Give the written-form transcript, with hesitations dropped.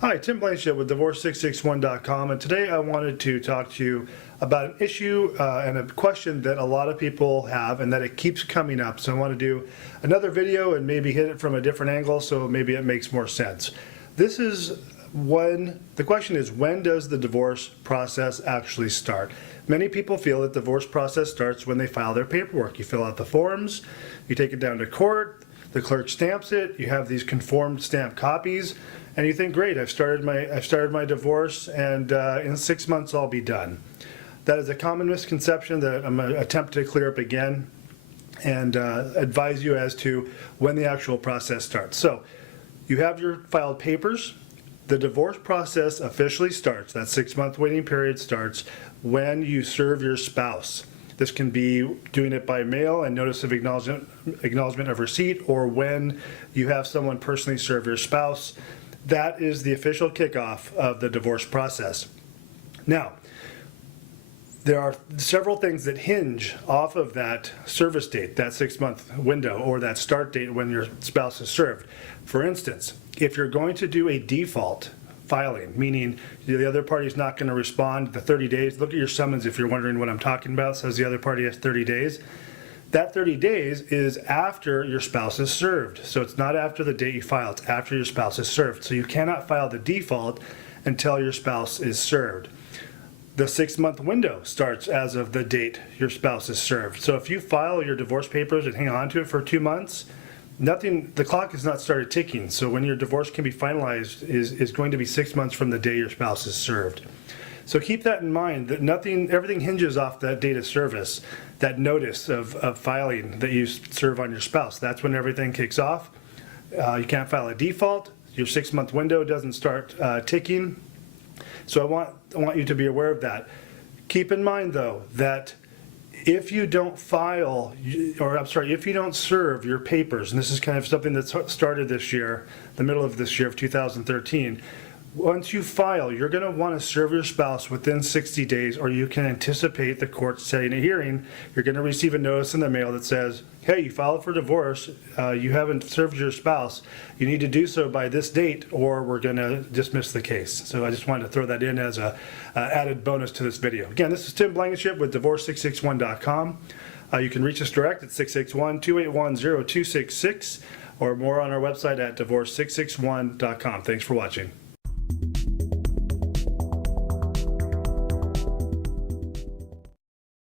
Hi, Tim Blanchett with Divorce661.com, and today I wanted to talk to you about an issue and a question that a lot of people have and that it keeps coming up. So I want to do another video and maybe hit it from a different angle so maybe it makes more sense. This is the question is, when does the divorce process actually start? Many people feel that the divorce process starts when they file their paperwork. You fill out the forms, you take it down to court, the clerk stamps it, you have these conformed stamped copies, and you think, great, I've started my divorce, and in 6 months I'll be done. That is a common misconception that I'm going to attempt to clear up again and advise you as to when the actual process starts. So you have your filed papers. The divorce process officially starts, that 6-month waiting period starts when you serve your spouse. This can be doing it by mail and notice of acknowledgement of receipt, or when you have someone personally serve your spouse. That is the official kickoff of the divorce process. Now, there are several things that hinge off of that service date, that 6-month window, or that start date when your spouse is served. For instance, if you're going to do a default filing, meaning the other party is not going to respond the 30 days, look at your summons if you're wondering what I'm talking about. It says the other party has 30 days. That 30 days is after your spouse is served. So it's not after the date you file, it's after your spouse is served. So you cannot file the default until your spouse is served. The 6-month window starts as of the date your spouse is served. So if you file your divorce papers and hang on to it for 2 months, the clock has not started ticking. So when your divorce can be finalized is going to be 6 months from the day your spouse is served. So keep that in mind, that everything hinges off that date of service, that notice of filing that you serve on your spouse. That's when everything kicks off. You can't file a default. Your 6-month window doesn't start ticking. So I want you to be aware of that. Keep in mind, though, that if you don't if you don't serve your papers, and this is kind of something that started this year, the middle of this year of 2013, once you file, you're going to want to serve your spouse within 60 days, or you can anticipate the court setting a hearing. You're going to receive a notice in the mail that says, hey, you filed for divorce, you haven't served your spouse, you need to do so by this date, or we're going to dismiss the case. So I just wanted to throw that in as a added bonus to this video. Again, this is Tim Blankenship with Divorce661.com. You can reach us direct at 661-281-0266, or more on our website at Divorce661.com. Thanks for watching.